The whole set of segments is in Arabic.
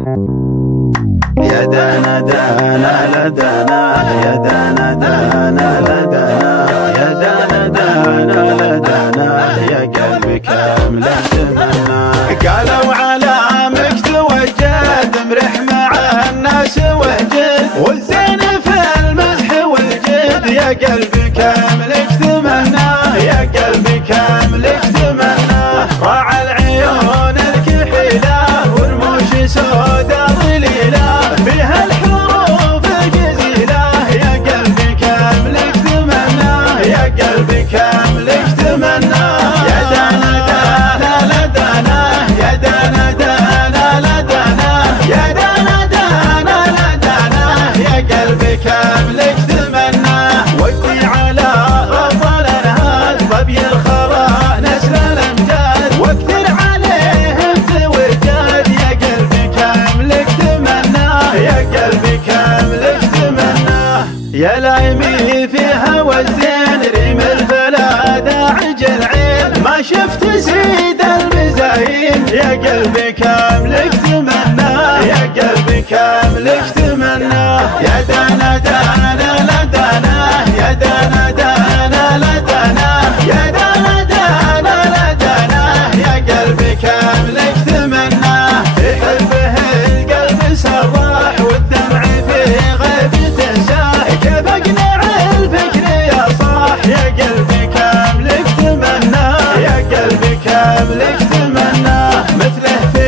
يا دانا دانا لدانا، يا دانا دانا لدانا، يا دانا دانا لدانا، يا قلبي كم لا تمنى. قالوا علامك توجد مرح مع الناس وهجد، والزين في المزح والجد، يا قلبي كم لك تمنى، يا قلبي كم لك تمنى. راعى العيون الكحيلة ورموش سودا ظليلة، فيها الحروف الجزيلة، يا قلبي كم لك تمنى، يا قلبي كم لك تمنى. يا دانا دانا لدانا، يا دانا دانا لدانا، يا دانا دانا لدانا، يا قلبي كم لك تمنى. ودي على أفضل الهاد ظبي الخرى نسل الأمجاد، واكثر عليهم توجد، يا قلبي كم لك تمنى، يا قلبي كم لك تمنى. يا لايمي فيها والزين ريم الفلا داعج العين، ما شفت زيد المزاين، يا قلبي كم لك تمنى، يا قلبي كم لك تمنى. يا دانا دانا لدانا، يا دانا دانا لدانا، يا دانا دانا لدانا، يا قلبي كم لك تمنى. يحبه القلب سراح والدمع في غيبته ساح، كيف اقنع الفكر يا صاح، يا قلبي كم لك تمنى، يا قلبي كم لك تمنى. مثله في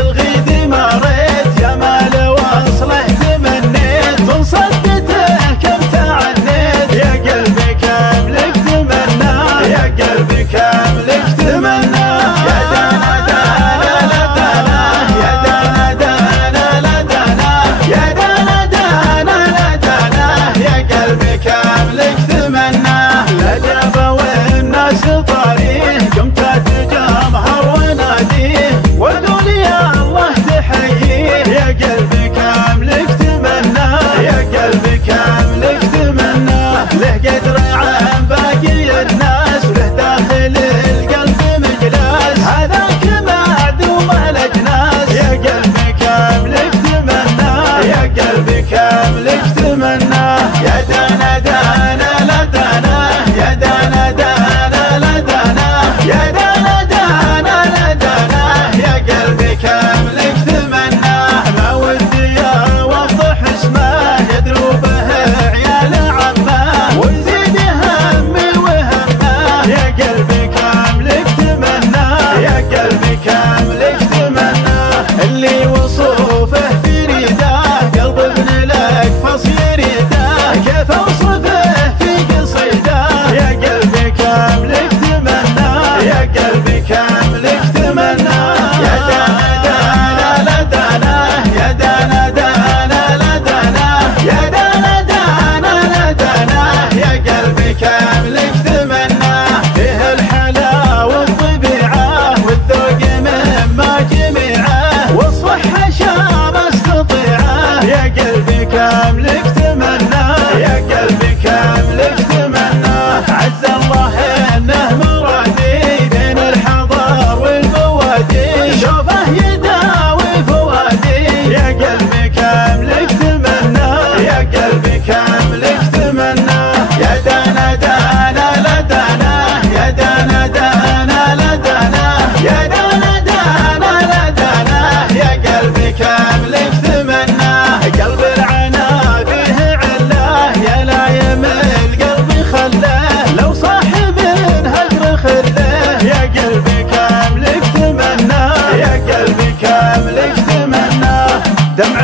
الغيد ما ريت، يا مال وصله تمنيت، من صدته كم تعنيت، يا قلبي كم لك تمنى، يا قلبي كم لك تمنى. يا دانا دانا لدانا، يا دانا دانا لدانا، يا دانا دانا لدانا، يا قلبي كم لك تمنى. الأجابة والناس طاريه، قمت تجمهر وناديه، واقول يا الله تحييه، يا قلبي كم لك تمنى، يا قلبي كم لك تمنى. له قدر عن باقي الناس، وله داخل القلب مجلاس، هذاك معدوم الأجناس، يا قلبي كم لك تمنى، يا قلبي كم لك تمنى. يا دانا دانا لدانا، يا دانا دانا لدانا، يا دانا دانا لدانا، يا قلبي كم لك تمنى. ما ودي اوضح اسمه، يدرو به عيال عمه، ويزيد همي وهمه، يا قلبي كم لك تمنى، يا قلبي كم لك تمنى. اللي وصوفه في ريده، قلب ابن الاقفص يريده، كيف اوصفه في قصيده، يا قلبي كم لك تمنى، يا قلبي كم لك تمنى. يا دانا دانا لدانا، يا دانا دانا لدانا، يا دانا دانا لدانا، يا قلبي كم لك تمنى. فيه الحلا والطبيعة والذوق مما جميعه، والصحة شام استطيعه، يا قلبي كم لك تمنى، يا قلبي كم لك تمنى. عز الله انه مرادي بين الحضار والبوادي، شوفه يداوي فؤادي، يا قلبي كم لك تمنى، يا قلبي كم لك تمنى. يا دانا دانا لدانا، يا دانا دانا لدانا، يا دانا دانا لدانا، يا قلبي كم لك تمنى. قلب العنا فيه عله، يا لايم القلب خله، لو صاحب الهجر خله، يا قلبي كم لك تمنى، يا قلبي كم لك تمنى. دمع